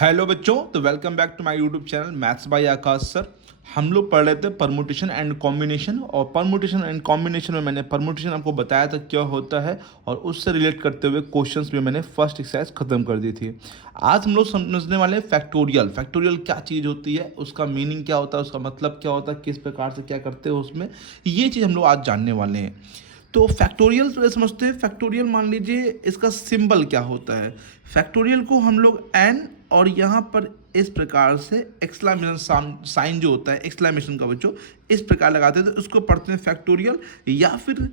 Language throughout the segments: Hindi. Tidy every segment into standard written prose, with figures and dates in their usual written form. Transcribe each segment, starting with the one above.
हेलो बच्चों, तो welcome back to my YouTube channel maths by Aakash sir. हम लोग पढ़ रहे थे परमुटेशन एंड कॉम्बिनेशन, और परमुटेशन एंड कॉम्बिनेशन में मैंने परमुटेशन आपको बताया था क्या होता है, और उससे रिलेट करते हुए क्वेश्चंस भी मैंने फर्स्ट एक्सरसाइज खत्म कर दी थी। आज हम लोग समझने वाले हैं फैक्टोरियल। फैक्टोरियल क्या चीज़ होती है, उसका मीनिंग क्या होता है, उसका मतलब क्या होता है, किस प्रकार से क्या करते हैं उसमें, ये चीज़ हम लोग आज जानने वाले हैं। तो फैक्टोरियल तो समझते हैं। फैक्टोरियल मान लीजिए इसका सिंबल क्या होता है। फैक्टोरियल को हम लोग एन और यहाँ पर इस प्रकार से एक्सक्लेमेशन साइन जो होता है, एक्सक्लेमेशन का बच्चों इस प्रकार लगाते हैं, तो उसको पढ़ते हैं फैक्टोरियल। या फिर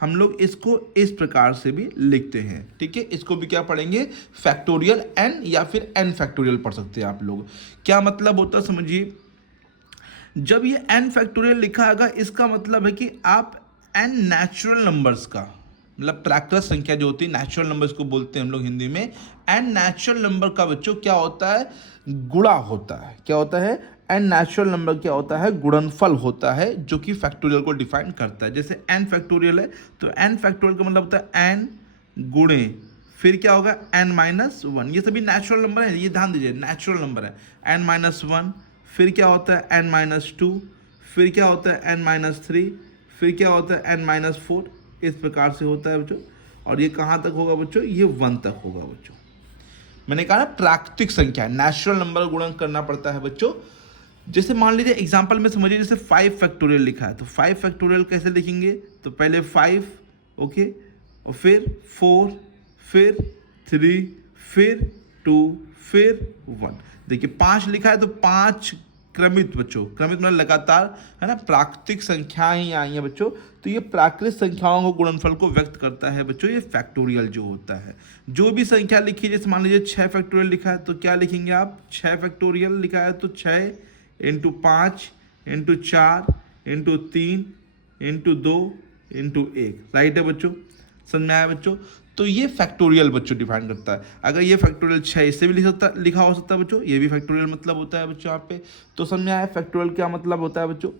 हम लोग इसको इस प्रकार से भी लिखते हैं, ठीक है। इसको भी क्या पढ़ेंगे, फैक्टोरियल एन या फिर एन फैक्टोरियल पढ़ सकते हैं आप लोग। क्या मतलब होता है समझिए, जब ये एन फैक्टोरियल लिखा आएगा इसका मतलब है कि आप एन नेचुरल नंबर्स का, मतलब प्राकृत संख्या जो होती है, नेचुरल नंबर्स को बोलते हैं हम लोग हिंदी में। एन नेचुरल नंबर का बच्चों क्या होता है, गुणा होता है। क्या होता है, एन नेचुरल नंबर क्या होता है, गुणनफल होता है, जो कि फैक्टोरियल को डिफाइन करता है। जैसे एन फैक्टोरियल है तो एन फैक्टोरियल का मतलब होता है एन गुणे फिर क्या होगा एन माइनस वन। ये सभी नेचुरल नंबर है, ये ध्यान दीजिए नेचुरल नंबर है। एन माइनस वन, फिर क्या होता है एन माइनस टू, फिर क्या होता है एन माइनस थ्री, फिर क्या होता है एन माइनस फोर। इस प्रकार से होता है बच्चों। और ये कहाँ तक होगा बच्चों, ये वन तक होगा बच्चों। मैंने कहा ना प्राकृतिक संख्या, नेचुरल नंबर गुणन करना पड़ता है बच्चों। जैसे मान लीजिए एग्जांपल में समझिए, जैसे 5 फैक्टोरियल लिखा है, तो 5 फैक्टोरियल कैसे लिखेंगे, तो पहले 5, ओके, और फिर 4, फिर 3, फिर 2, फिर 1। देखिए 5 लिखा है तो 5 क्रमित बच्चों, क्रमित मतलब लगातार, है ना, प्राकृतिक संख्याएं ही आई हैं बच्चों। तो ये प्राकृतिक संख्याओं को गुणनफल को व्यक्त करता है बच्चों, ये फैक्टोरियल जो होता है। जो भी संख्या लिखी, जैसे मान लीजिए 6 फैक्टोरियल लिखा है तो क्या लिखेंगे आप, 6 फैक्टोरियल लिखा है तो 6 into 5 into 4 into 3 into 2 into 1। Right है बच्चों, समझ में आया बच्चों। तो ये फैक्टोरियल बच्चों डिफाइन करता है। अगर ये फैक्टोरियल 6 इससे भी लिखा हो सकता है बच्चों, ये भी फैक्टोरियल मतलब होता है बच्चों यहाँ पे। तो समझ में आया फैक्टोरियल क्या मतलब होता है बच्चों।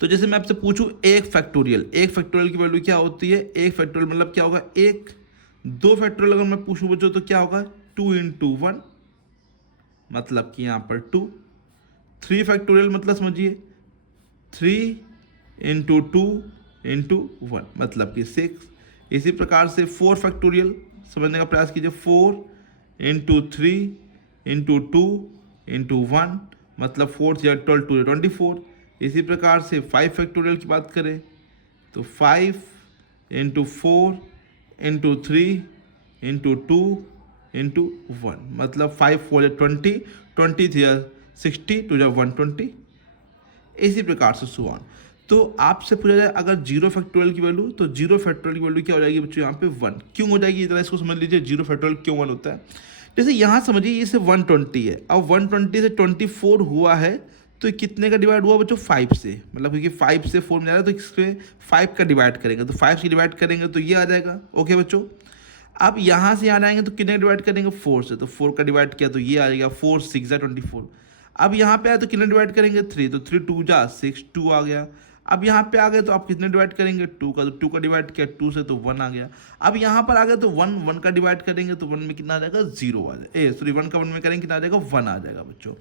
तो जैसे मैं आपसे पूछूं एक फैक्टोरियल, एक फैक्टोरियल की वैल्यू क्या होती है, एक फैक्टोरियल मतलब क्या होगा एक। दो फैक्टोरियल अगर मैं पूछूं बच्चों तो क्या होगा 2 इंटू 1, मतलब कि यहाँ पर 2। 3 फैक्टोरियल मतलब समझिए 3 इंटू 2 इंटू 1, मतलब कि 6। इसी प्रकार से 4 फैक्टोरियल समझने का प्रयास कीजिए, 4 इंटू 3 इंटू 2 इंटू 1, मतलब 4 या 12 2 24। इसी प्रकार से 5 फैक्टोरियल की बात करें तो 5 इंटू 4 इंटू 3 इंटू 2 इंटू 1, मतलब 5 4 या 20, 20 या 60, 2 या 120। इसी प्रकार से सो ऑन। तो आपसे पूछा जाए अगर जीरो फैक्टोरियल की वैल्यू, तो जीरो फैक्टोरियल की वैल्यू क्या हो जाएगी बच्चों यहाँ पे 1। क्यों हो जाएगी, इतना इसको समझ लीजिए, जीरो फैक्टोरियल क्यों 1 होता है। जैसे यहाँ समझिए ये से 120 है, अब 120 से 24 हुआ है तो कितने का डिवाइड हुआ बच्चों 5 से, मतलब क्योंकि 5 से 4 में जा रहा है तो इसमें 5 का डिवाइड करेंगे, तो 5 से डिवाइड करेंगे तो ये आ जाएगा। ओके बच्चों, अब यहाँ से यहाँ आएंगे तो कितने डिवाइड करेंगे 4 से, तो 4 का डिवाइड किया तो ये आ जाएगा 4 6 जा 24। अब यहाँ पे आए तो कितने डिवाइड करेंगे 3, तो 3 2 जा 6, 2 आ गया। अब यहाँ पे आ गए तो आप कितने डिवाइड करेंगे 2 का, तो 2 का डिवाइड किया 2 से तो 1 आ गया। अब यहाँ पर आ गए तो 1 1 का डिवाइड करेंगे तो 1 में कितना आ जाएगा 0 आ जाएगा, सॉरी 1 का 1 में करेंगे कितना आ जाएगा 1 आ जाएगा बच्चों।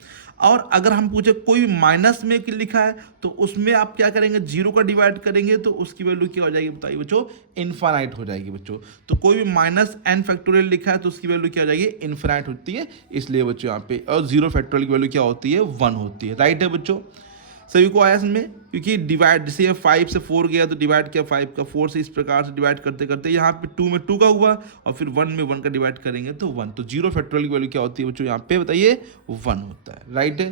और अगर हम पूछे कोई माइनस में लिखा है तो उसमें आप क्या करेंगे 0 का डिवाइड करेंगे तो उसकी वैल्यू क्या हो जाएगी बताइए बच्चों, इनफाइनाइट हो जाएगी बच्चों। तो कोई भी माइनस एन फैक्टोरियल लिखा है तो उसकी वैल्यू क्या हो जाएगी, इनफाइनाइट होती है, इसलिए बच्चों यहाँ पे। और 0 फैक्टोरियल की वैल्यू क्या होती है 1 होती है। राइट है बच्चों, सभी को आया समझ में। क्योंकि डिवाइड जैसे 5 से 4 गया तो डिवाइड किया 5 का, 4 से इस प्रकार से डिवाइड करते करते यहाँ पे 2 में 2 का हुआ और फिर 1 में 1 का डिवाइड करेंगे तो 1। तो जीरो फैक्टोरियल की वैल्यू क्या होती है बच्चों यहाँ पे बताइए 1 होता है। राइट है,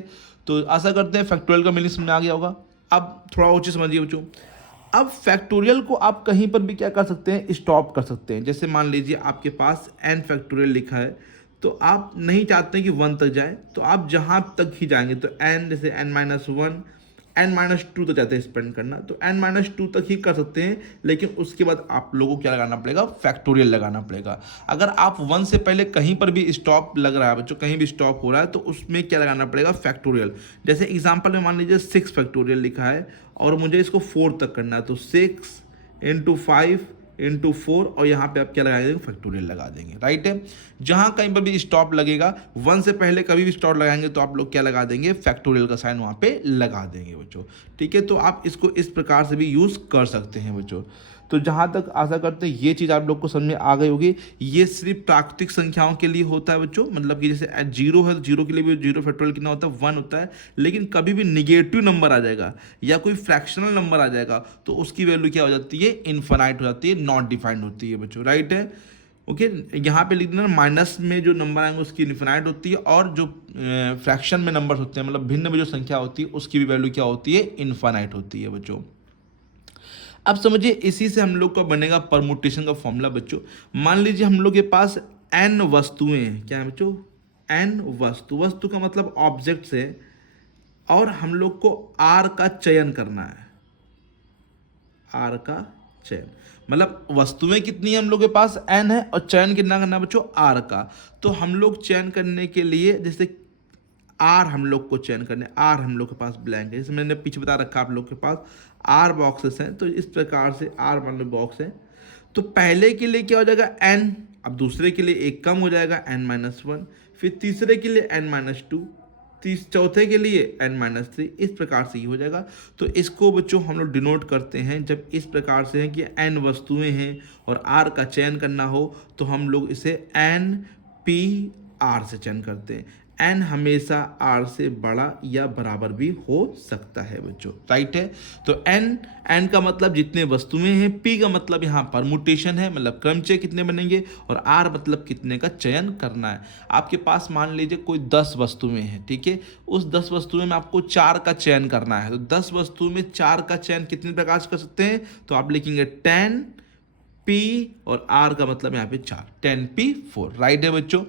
तो आशा करते हैं फैक्टोरियल का मीनिंग समझ में आ गया होगा। अब थोड़ा और चीज़ समझिए बच्चों। अब फैक्टोरियल को आप कहीं पर भी क्या कर सकते हैं, स्टॉप कर सकते हैं। जैसे मान लीजिए आपके पास एन फैक्टोरियल लिखा है तो आप नहीं चाहते कि 1 तक जाए, तो आप जहाँ तक ही जाएंगे तो एन, जैसे एन माइनस 1 एन माइनस 2 तक जाते हैं स्पेंड करना, तो एन माइनस 2 तक ही कर सकते हैं। लेकिन उसके बाद आप लोगों को क्या लगाना पड़ेगा, फैक्टोरियल लगाना पड़ेगा। अगर आप 1 से पहले कहीं पर भी स्टॉप लग रहा है बच्चों, कहीं भी स्टॉप हो रहा है तो उसमें क्या लगाना पड़ेगा, फैक्टोरियल। जैसे एग्जाम्पल में मान लीजिए 6 फैक्टोरियल लिखा है और मुझे इसको 4 तक करना है, तो 6 इंटू 5 इंटू 4 और यहाँ पे आप क्या लगा देंगे, फैक्टोरियल लगा देंगे, राइट है। जहाँ कहीं पर भी स्टॉप लगेगा 1 से पहले कभी भी स्टॉप लगाएंगे तो आप लोग क्या लगा देंगे, फैक्टोरियल का साइन वहाँ पे लगा देंगे बच्चों, ठीक है। तो आप इसको इस प्रकार से भी यूज़ कर सकते हैं बच्चों। तो जहाँ तक आशा करते हैं ये चीज़ आप लोग को समझ में आ गई होगी। ये सिर्फ प्राकृतिक संख्याओं के लिए होता है बच्चों, मतलब कि जैसे जीरो है तो जीरो के लिए भी जीरो फैक्टोरियल कितना होता है, 1 होता है। लेकिन कभी भी निगेटिव नंबर आ जाएगा या कोई फ्रैक्शनल नंबर आ जाएगा तो उसकी वैल्यू क्या हो जाती है, इनफाइनाइट हो जाती है, नॉट डिफाइंड होती है बच्चों, राइट है। ओके यहाँ पे लिख देना माइनस में जो नंबर आएंगे उसकी इनफाइनाइट होती है, और जो फ्रैक्शन में नंबर होते हैं मतलब भिन्न में जो संख्या होती है उसकी भी वैल्यू क्या होती है, इनफाइनाइट होती है बच्चों। अब समझिए इसी से हम लोग का बनेगा परमुटेशन का फॉर्मूला बच्चों। मान लीजिए हम लोग के पास n वस्तुएं हैं, क्या है बच्चों, n वस्तु का मतलब ऑब्जेक्ट्स है, और हम लोग को r का चयन करना है, r का चयन मतलब वस्तुएं कितनी है हम लोग के पास, n है, और चयन कितना करना है बच्चों, r का। तो हम लोग चयन करने के लिए जैसे आर हम लोग को चयन करने, आर हम लोग के पास ब्लैंक है, जैसे मैंने पीछे बता रखा आप लोग के पास आर बॉक्सेस हैं, तो इस प्रकार से आर मान लो बॉक्स है। तो पहले के लिए क्या हो जाएगा n, अब दूसरे के लिए एक कम हो जाएगा n-1, फिर तीसरे के लिए n-2, चौथे के लिए n-3, इस प्रकार से ही हो जाएगा। तो इसको बच्चों हम लोग डिनोट करते हैं जब इस प्रकार से है कि n वस्तुएं हैं और r का चयन करना हो तो हम लोग इसे n-p-r से चयन करते हैं। n हमेशा r से बड़ा या बराबर भी हो सकता है बच्चों, राइट है। तो n का मतलब जितने वस्तुएं हैं, p का मतलब यहाँ परमुटेशन है मतलब क्रमचय कितने बनेंगे, और r मतलब कितने का चयन करना है। आपके पास मान लीजिए कोई 10 वस्तुएं हैं, ठीक है, उस 10 वस्तुएं में आपको 4 का चयन करना है। तो 10 वस्तुओं में 4 का चयन कितने प्रकार से कर सकते हैं, तो आप लिखेंगे 10p और r का मतलब यहाँ पे 4, 10p4, राइट है बच्चों।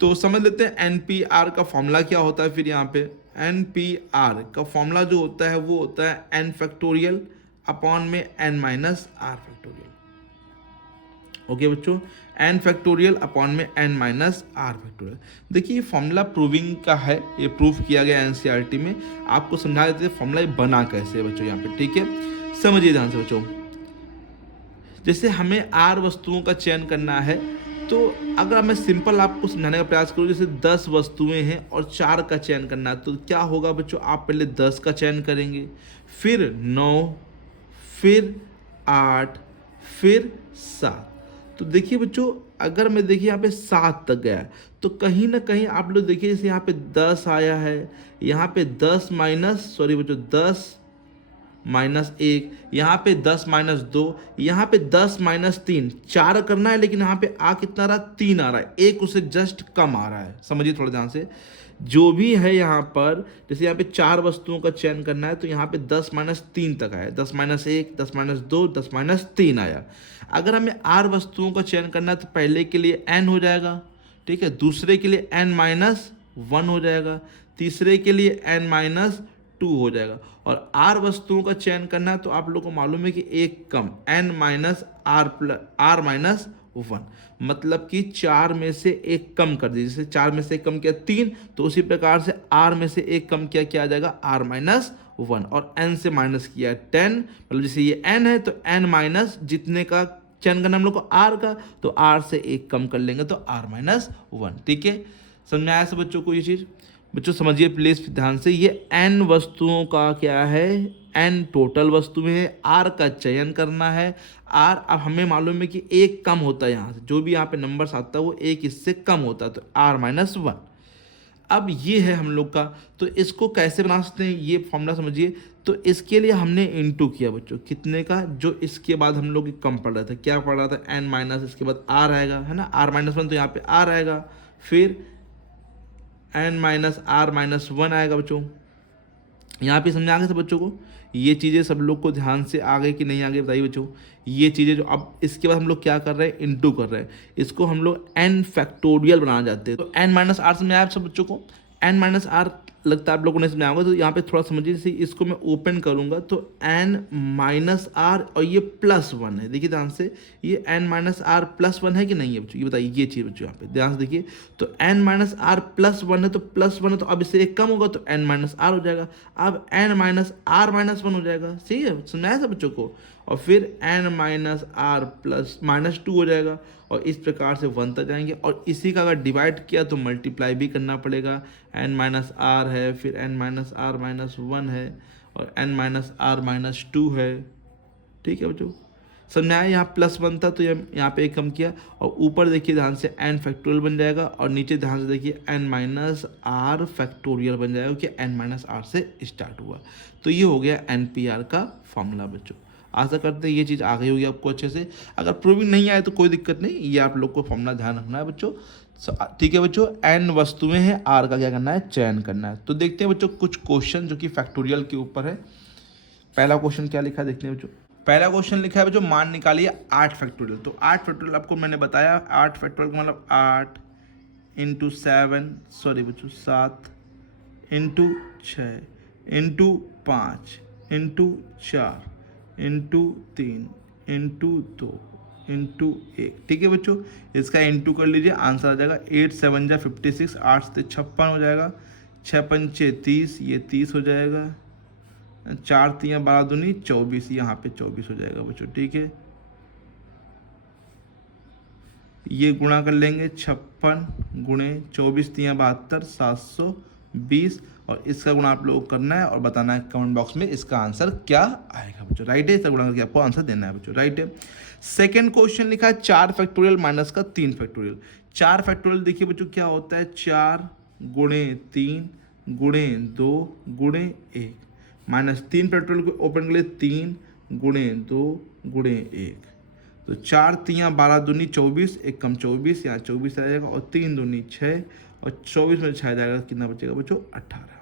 तो समझ लेते हैं NPR का फॉर्मूला क्या होता है। फिर यहाँ पे NPR का फॉर्मूला जो होता है वो होता है n फैक्टोरियल अपॉन में n-r फैक्टोरियल। ओके बच्चों, n फैक्टोरियल अपॉन में n-r फैक्टोरियल। देखिए ये फॉर्मूला प्रूविंग का है, ये प्रूव किया गया NCERT में। आपको समझा देते हैं फॉर्मूला बना कैसे है बच्चों यहाँ पे, ठीक है, समझिए ध्यान से बच्चों। जैसे हमें r वस्तुओं का चयन करना है, तो अगर मैं सिंपल आपको समझाने का प्रयास करूँ, जैसे 10 वस्तुएं हैं और 4 का चयन करना है, तो क्या होगा बच्चों, आप पहले 10 का चयन करेंगे, फिर 9, फिर 8, फिर 7। तो देखिए बच्चों अगर मैं देखिए यहाँ पे 7 तक गया तो कहीं ना कहीं आप लोग देखिए जैसे यहाँ पे 10 आया है, यहाँ पे 10 माइनस, सॉरी बच्चों 10 -1, यहाँ पे 10 -2, यहाँ पे 10 -3, 4 करना है लेकिन यहाँ पे आ कितना रहा, 3 आ रहा है, एक उससे जस्ट कम आ रहा है। समझिए थोड़ा ध्यान से, जो भी है यहाँ पर, जैसे यहाँ पे 4 वस्तुओं का चयन करना है तो यहाँ पे 10 -3 तक आया, 10 -1, 10 -2, 10 -3 आया। अगर हमें r वस्तुओं का चयन करना है तो पहले के लिए n हो जाएगा, ठीक है, दूसरे के लिए n-1 हो जाएगा, तीसरे के लिए n-2 हो जाएगा, और r वस्तुओं का चयन करना है तो आप लोगों को मालूम है कि एक कम n-r-1, मतलब कि 4 में से एक कम कर दीजिए। जैसे 4 में से एक कम किया 3, तो उसी प्रकार से r में से एक कम किया क्या आ जाएगा, r-1, और n से माइनस किया 10, मतलब जैसे ये n है तो n माइनस जितने का चयन करना हम लोग को r का, तो r से एक कम कर लेंगे तो r-1, ठीक है। समझ में आया सब बच्चों को ये चीज़। बच्चों समझिए प्लीज ध्यान से, ये n वस्तुओं का क्या है, n टोटल वस्तुएं है, r का चयन करना है। r अब हमें मालूम है कि एक कम होता है, यहाँ से जो भी यहाँ पे नंबर्स आता है वो एक इससे कम होता है, तो r-1। अब ये है हम लोग का, तो इसको कैसे बना सकते हैं ये फॉर्मूला समझिए। तो इसके लिए हमने इनटू किया बच्चों कितने का, जो इसके बाद हम लोग कम पढ़ रहा था, क्या पढ़ रहा था, n माइनस इसके बाद r आएगा, है ना, r-1, तो यहाँ पे r आएगा, फिर n-r-1 आएगा बच्चों। यहाँ पे समझ आ गए सब बच्चों को, ये चीज़ें सब लोग को ध्यान से आ गई कि नहीं आ गई बताइए बच्चों। ये चीज़ें जो अब इसके बाद हम लोग क्या कर रहे हैं, इनटू कर रहे हैं, इसको हम लोग n फैक्टोरियल बनाना चाहते हैं। तो n-r समझ आया सब बच्चों को, n-r लगता है आप लोगों ने समझ आएगा। तो यहाँ पे थोड़ा समझिए, जैसे इसको मैं ओपन करूँगा तो n-r और ये +1 है, देखिए ध्यान से, ये n-r +1 है कि नहीं है बच्चों, ये बताइए ये चीज़ बच्चों यहाँ पे ध्यान से देखिए। तो n-r +1 है, तो +1 है तो अब इससे एक कम होगा तो n-r हो जाएगा, अब n-r-1 हो जाएगा, सही है, समझ आया सब बच्चों को। और फिर n माइनस आर प्लस -2 हो जाएगा और इस प्रकार से 1 तक जाएंगे। और इसी का अगर डिवाइड किया तो मल्टीप्लाई भी करना पड़ेगा। n माइनस आर है, फिर n माइनस आर माइनस 1 है और n माइनस आर माइनस 2 है। ठीक है बच्चों, समझाया। यहाँ +1 था तो यहाँ पे एक कम किया और ऊपर देखिए ध्यान से n फैक्टोरियल बन जाएगा और नीचे ध्यान से देखिए n माइनस आर फैक्टोरियल बन जाएगा कि n माइनस आर से स्टार्ट हुआ। तो ये हो गया NPR का फॉर्मूला बच्चों। आशा करते हैं ये चीज़ आ गई होगी आपको अच्छे से। अगर प्रूविंग नहीं आए तो कोई दिक्कत नहीं, ये आप लोग को फॉर्मूला ध्यान रखना है बच्चों। ठीक है बच्चों, n वस्तुएं हैं, r का क्या करना है, चयन करना है। तो देखते हैं बच्चों कुछ क्वेश्चन जो कि फैक्टोरियल के ऊपर है। पहला क्वेश्चन क्या लिखा है देखते हैं बच्चों। पहला क्वेश्चन लिखा है बच्चों, मान निकालिए 8 फैक्टोरियल। तो 8 फैक्टोरियल आपको मैंने बताया, 8 फैक्टोरियल का मतलब 8 into 7 into 6 into 5 into 4 into 3 into 2 into 1। ठीक है बच्चों, इसका इंटू कर लीजिए, आंसर आ जाएगा 8 7 जा 56, 8 से 56 हो जाएगा, 6 पंचे 30, ये 30 हो जाएगा, 4 3 12 दूनी 24, यहाँ पे 24 हो जाएगा बच्चों। ठीक है, ये गुणा कर लेंगे, 56 गुणे 24 3 72, 720 और इसका गुणा आप लोगों को करना है और बताना है कमेंट बॉक्स में इसका आंसर क्या आएगा बच्चों। राइट है, इसका गुणा करके आपको आंसर देना है बच्चों। राइट है। सेकेंड क्वेश्चन लिखा है 4 फैक्टोरियल माइनस का 3 फैक्टोरियल। 4 फैक्टोरियल देखिए बच्चों क्या होता है, 4 गुणे 3 गुणे 2 गुणे 1 माइनस 3 फैक्टोरियल को ओपन कर लिए, 3 गुणे 2 गुणे 1। तो 4 3 12 दूनी 24, एक कम 24, यहाँ 24 आ जाएगा और 3 दूनी 6 और 24 में 6 जाएगा, कितना बचेगा बच्चों, 18।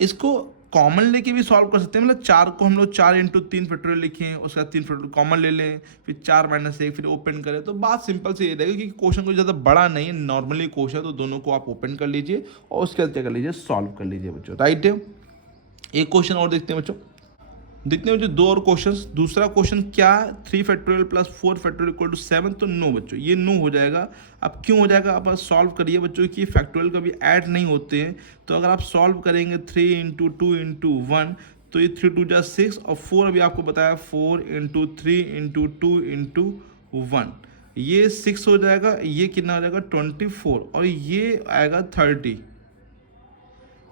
इसको कॉमन लेके भी सॉल्व कर सकते हैं। मतलब 4 को हम लोग 4 इंटू 3 फैक्टोरियल लिखें, उसके बाद 3 फैक्टोरियल कॉमन ले लें, फिर 4 माइनस 1 फिर ओपन करें। तो बात सिंपल से ये रहेगी कि क्वेश्चन कोई ज़्यादा बड़ा नहीं है, नॉर्मली क्वेश्चन, तो दोनों को आप ओपन कर लीजिए और उसके बाद क्या कर लीजिए, सॉल्व कर लीजिए बच्चों। राइट है। एक क्वेश्चन और देखते हैं बच्चों, देखते हैं बच्चों 2 और क्वेश्चंस। दूसरा क्वेश्चन क्या, 3 factorial plus 4 factorial equal to 7, तो नो बच्चों, ये नो हो जाएगा। अब क्यों हो जाएगा, आप सॉल्व करिए बच्चों कि फैक्टोरियल कभी ऐड नहीं होते हैं। तो अगर आप सॉल्व करेंगे 3 इंटू 2 इंटू 1 तो ये 3 2 जा 6 और 4 अभी आपको बताया 4 इंटू 3 इंटू 2 इंटू 1, ये 6 हो जाएगा, ये कितना हो जाएगा 24 और ये आएगा 30।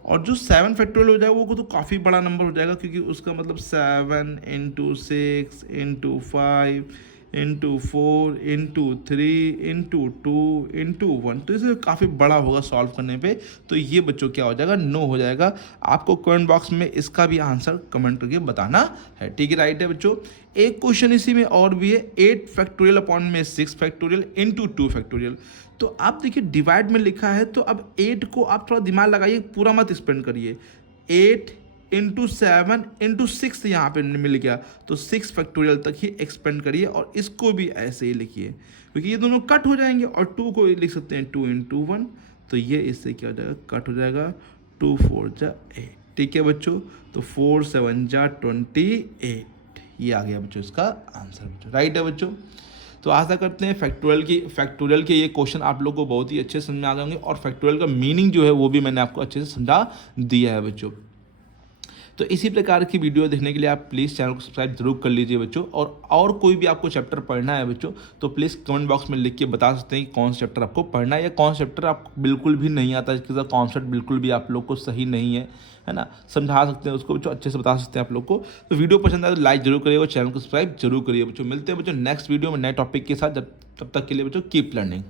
और जो 7 फैक्टोरियल हो जाएगा वो तो काफ़ी बड़ा नंबर हो जाएगा, क्योंकि उसका मतलब 7 into 6 into 5 into 4 into 3 into 2 into 1, तो इसे काफ़ी बड़ा होगा सॉल्व करने पे। तो ये बच्चों क्या हो जाएगा, नो हो जाएगा। आपको कमेंट बॉक्स में इसका भी आंसर कमेंट करके बताना है। ठीक है, राइट है बच्चों। एक क्वेश्चन इसी में और भी है, 8 फैक्टोरियल अपॉन में 6 फैक्टोरियल इंटू 2 फैक्टोरियल। तो आप देखिए डिवाइड में लिखा है, तो अब 8 को आप थोड़ा दिमाग लगाइए, पूरा मत स्पेंड करिए। 8 इंटू 7 इंटू 6 यहाँ पे मिल गया, तो 6 फैक्टोरियल तक ही एक्सपेंड करिए और इसको भी ऐसे ही लिखिए, क्योंकि ये दोनों कट हो जाएंगे। और 2 को लिख सकते हैं 2 इंटू 1, तो ये इससे क्या हो जाएगा, कट हो जाएगा, 2 4 जा 8। ठीक है बच्चों, तो 4 7 जा 28, ये आ गया बच्चों इसका आंसर बच्चों। राइट है बच्चों। तो आशा करते हैं फैक्टोरियल के ये क्वेश्चन आप लोग को बहुत ही अच्छे समझ में आ जाएंगे और फैक्टोरियल का मीनिंग जो है वो भी मैंने आपको अच्छे से समझा दिया है बच्चों। तो इसी प्रकार की वीडियो देखने के लिए आप प्लीज़ चैनल को सब्सक्राइब जरूर कर लीजिए बच्चों। और कोई भी आपको चैप्टर पढ़ना है बच्चों तो प्लीज़ कमेंट बॉक्स में लिख के बता सकते हैं कि कौन सा चैप्टर आपको पढ़ना है या कौन सा चैप्टर आपको बिल्कुल भी नहीं आता, जिसका कॉन्सेप्ट बिल्कुल भी आप लोग को सही नहीं है ना, समझा सकते हैं उसको बच्चों, अच्छे से बता सकते हैं आप लोग को। तो वीडियो पसंद आए तो लाइक जरूर करिएगा, चैनल को सब्सक्राइब जरूर करिए बच्चों। मिलते हैं बच्चों नेक्स्ट वीडियो में नए टॉपिक के साथ, तब तक के लिए बच्चों कीप लर्निंग।